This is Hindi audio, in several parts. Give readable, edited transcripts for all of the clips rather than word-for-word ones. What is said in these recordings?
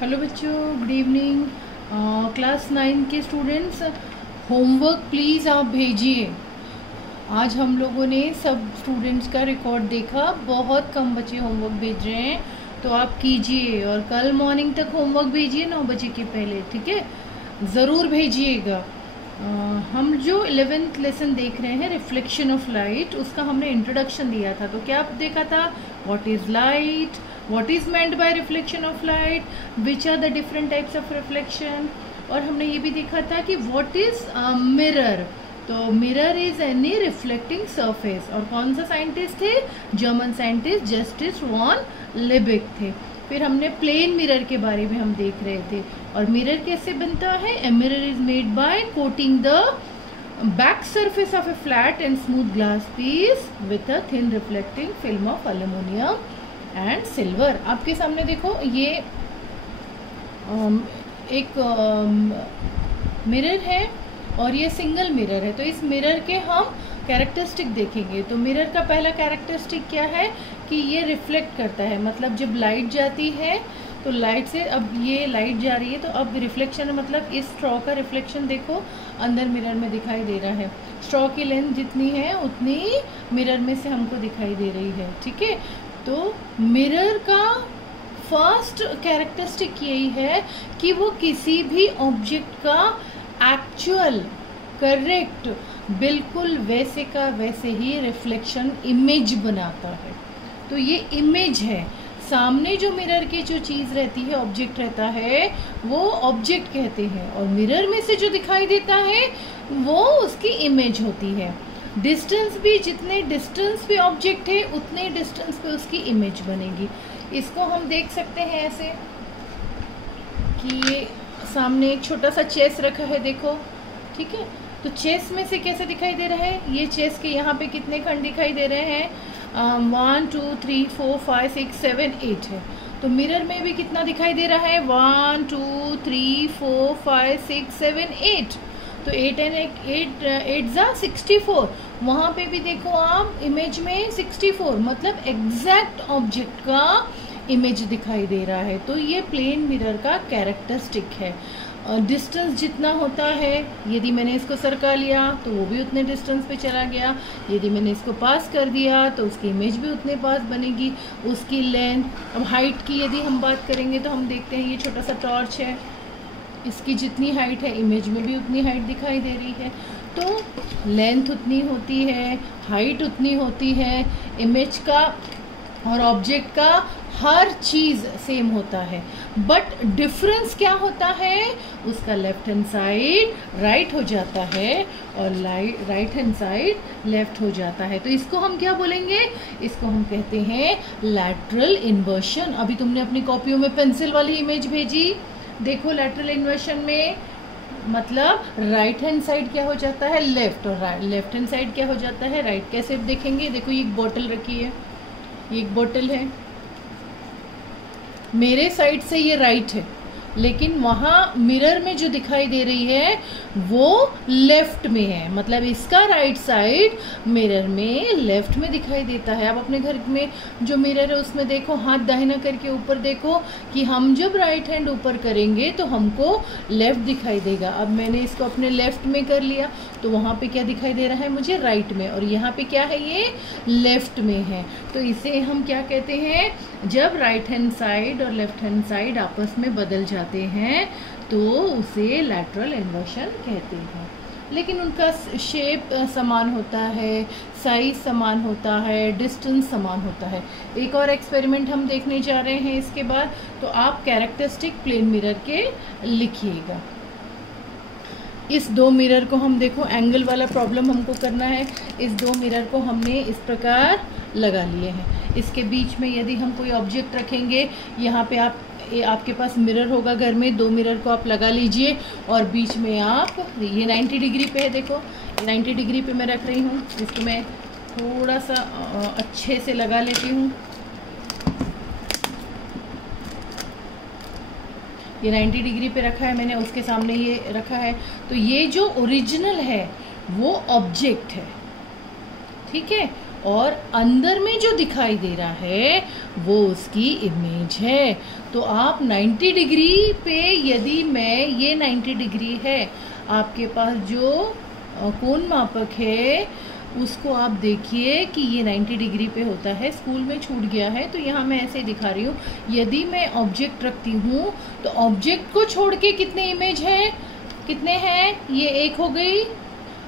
हेलो बच्चों, गुड इवनिंग। क्लास 9 के स्टूडेंट्स, होमवर्क प्लीज़ आप भेजिए। आज हम लोगों ने सब स्टूडेंट्स का रिकॉर्ड देखा, बहुत कम बच्चे होमवर्क भेज रहे हैं, तो आप कीजिए और कल मॉर्निंग तक होमवर्क भेजिए 9 बजे के पहले, ठीक है? ज़रूर भेजिएगा। हम जो 11th लेसन देख रहे हैं, रिफ्लेक्शन ऑफ लाइट, उसका हमने इंट्रोडक्शन दिया था। तो क्या देखा था? What is light, what is meant by reflection of light, which are the different types of reflection, और हमने ये भी देखा था कि what is mirror। तो mirror is any reflecting surface, और कौन सा साइंटिस्ट थे? जर्मन साइंटिस्ट जस्टिस वॉन लिबक थे। फिर हमने प्लेन मिरर के बारे में हम देख रहे थे, और मिरर कैसे बनता है? A mirror is made by coating the back surface of a flat and smooth glass piece with a thin reflecting film of aluminum and silver. आपके सामने देखो, ये एक मिरर है और ये सिंगल मिरर है। तो इस मिरर के हम कैरेक्टरिस्टिक देखेंगे। तो मिरर का पहला कैरेक्टरिस्टिक क्या है कि ये रिफ्लेक्ट करता है, मतलब जब लाइट जाती है तो लाइट से, अब ये लाइट जा रही है तो अब रिफ्लेक्शन, मतलब इस स्ट्रॉ का रिफ्लेक्शन देखो अंदर मिरर में दिखाई दे रहा है। स्ट्रॉ की लेंथ जितनी है उतनी मिरर में से हमको दिखाई दे रही है, ठीक है? तो मिरर का फर्स्ट कैरेक्टरिस्टिक यही है कि वो किसी भी ऑब्जेक्ट का एक्चुअल, करेक्ट, बिल्कुल वैसे का वैसे ही रिफ्लेक्शन इमेज बनाता है। तो ये इमेज है। सामने जो मिरर की जो चीज़ रहती है, ऑब्जेक्ट रहता है, वो ऑब्जेक्ट कहते हैं, और मिरर में से जो दिखाई देता है वो उसकी इमेज होती है। डिस्टेंस भी, जितने डिस्टेंस पे ऑब्जेक्ट है उतने डिस्टेंस पे उसकी इमेज बनेगी। इसको हम देख सकते हैं ऐसे कि ये सामने एक छोटा सा चेस रखा है, देखो, ठीक है? तो चेस में से कैसे दिखाई दे रहा है? ये चेस के यहाँ पे कितने खंड दिखाई दे रहे हैं? 1 2 3 4 5 6 7 8 है। तो मिरर में भी कितना दिखाई दे रहा है? 1 2 3 4 5 6 7 8। तो 8 एंड 8 जा 64। वहाँ पे भी देखो आप, इमेज में 64, मतलब एग्जैक्ट ऑब्जेक्ट का इमेज दिखाई दे रहा है। तो ये प्लेन मिरर का कैरेक्टरिस्टिक है। डिस्टेंस जितना होता है, यदि मैंने इसको सरका लिया तो वो भी उतने डिस्टेंस पे चला गया, यदि मैंने इसको पास कर दिया तो उसकी इमेज भी उतने पास बनेगी। उसकी लेंथ, अब हाइट की यदि हम बात करेंगे तो हम देखते हैं ये छोटा सा टॉर्च है, इसकी जितनी हाइट है इमेज में भी उतनी हाइट दिखाई दे रही है। तो लेंथ उतनी होती है, हाइट उतनी होती है, इमेज का और ऑब्जेक्ट का हर चीज़ सेम होता है। बट डिफरेंस क्या होता है? उसका लेफ्ट हैंड साइड राइट हो जाता है और राइट हैंड साइड लेफ्ट हो जाता है। तो इसको हम क्या बोलेंगे? इसको हम कहते हैं लैटरल इन्वर्शन। अभी तुमने अपनी कॉपियों में पेंसिल वाली इमेज भेजी, देखो लैटरल इन्वर्शन में मतलब राइट हैंड साइड क्या हो जाता है? लेफ्ट, और लेफ्ट हैंड साइड क्या हो जाता है? राइट। कैसे देखेंगे? देखो ये एक बोतल रखी है, ये एक बोतल है, मेरे साइड से ये राइट है, लेकिन वहाँ मिरर में जो दिखाई दे रही है वो लेफ्ट में है, मतलब इसका राइट साइड मिरर में लेफ्ट में दिखाई देता है। अब अपने घर में जो मिरर है उसमें देखो, हाथ दाहिना करके ऊपर देखो कि हम जब राइट हैंड ऊपर करेंगे तो हमको लेफ्ट दिखाई देगा। अब मैंने इसको अपने लेफ्ट में कर लिया तो वहाँ पे क्या दिखाई दे रहा है मुझे? राइट में, और यहाँ पे क्या है? ये लेफ्ट में है। तो इसे हम क्या कहते हैं? जब राइट हैंड साइड और लेफ्ट हैंड साइड आपस में बदल जाते हैं तो उसे लैटरल इन्वर्शन कहते हैं। लेकिन उनका शेप समान होता है, साइज समान होता है, डिस्टेंस समान होता है। एक और एक्सपेरिमेंट हम देखने जा रहे हैं इसके बाद, तो आप कैरेक्टरिस्टिक प्लेन मिरर के लिखिएगा। इस दो मिरर को हम देखो, एंगल वाला प्रॉब्लम हमको करना है। इस दो मिरर को हमने इस प्रकार लगा लिए हैं। इसके बीच में यदि हम कोई ऑब्जेक्ट रखेंगे, यहाँ पे आपके पास मिरर होगा घर में, दो मिरर को आप लगा लीजिए और बीच में आप, ये 90 डिग्री पे है, देखो 90 डिग्री पे मैं रख रही हूँ। इसको मैं थोड़ा सा अच्छे से लगा लेती हूँ। ये 90 डिग्री पे रखा है मैंने, उसके सामने ये रखा है। तो ये जो ओरिजिनल है वो ऑब्जेक्ट है, ठीक है, और अंदर में जो दिखाई दे रहा है वो उसकी इमेज है। तो आप 90 डिग्री पे, यदि मैं ये 90 डिग्री है, आपके पास जो कोण मापक है उसको आप देखिए कि ये 90 डिग्री पे होता है। स्कूल में छूट गया है तो यहाँ मैं ऐसे दिखा रही हूँ। यदि मैं ऑब्जेक्ट रखती हूँ तो ऑब्जेक्ट को छोड़ के कितने इमेज है, कितने हैं, ये एक हो गई,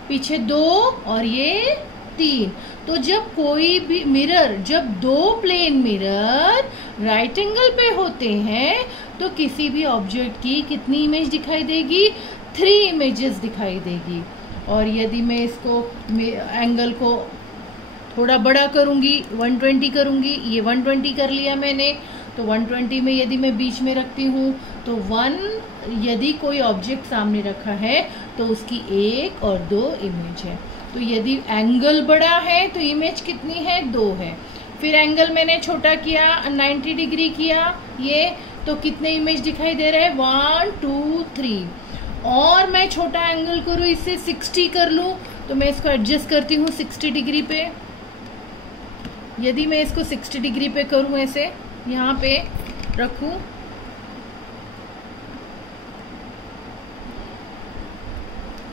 पीछे 2 और ये 3। तो जब कोई भी मिरर, जब 2 प्लेन मिरर राइट एंगल पे होते हैं तो किसी भी ऑब्जेक्ट की कितनी इमेज दिखाई देगी, 3 इमेजेस दिखाई देगी। और यदि मैं इसको एंगल को थोड़ा बड़ा करूँगी, 120 करूँगी, ये 120 कर लिया मैंने, तो 120 में यदि मैं बीच में रखती हूँ तो 1, यदि कोई ऑब्जेक्ट सामने रखा है तो उसकी 1 और 2 इमेज है। तो यदि एंगल बड़ा है तो इमेज कितनी है, 2 है। फिर एंगल मैंने छोटा किया, 90 डिग्री किया ये, तो कितने इमेज दिखाई दे रहे हैं, 1 2 3। और मैं छोटा एंगल करूँ, इससे 60 कर लूँ, तो मैं इसको एडजस्ट करती हूँ 60 डिग्री पे। यदि मैं इसको 60 डिग्री पे करूँ, ऐसे यहाँ पे रखूँ,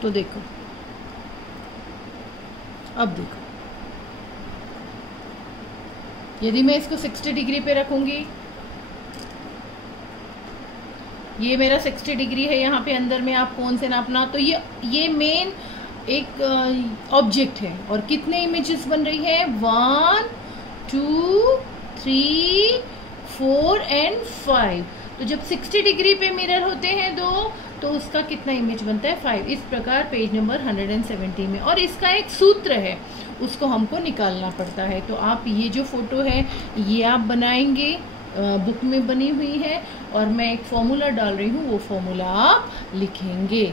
तो देखो, अब देखो, यदि मैं इसको 60 डिग्री पे रखूँगी, ये मेरा 60 डिग्री है, यहाँ पे अंदर में आप कौन से नापना, तो ये मेन एक ऑब्जेक्ट है। और कितने इमेजेस बन रही है, 1 2 3 4 एंड 5। तो जब 60 डिग्री पे मिरर होते हैं 2, तो उसका कितना इमेज बनता है, 5। इस प्रकार पेज नंबर 170 में, और इसका एक सूत्र है, उसको हमको निकालना पड़ता है। तो आप ये जो फोटो है ये आप बनाएंगे, बुक में बनी हुई है, और मैं एक फॉर्मूला डाल रही हूँ, वो फॉर्मूला आप लिखेंगे।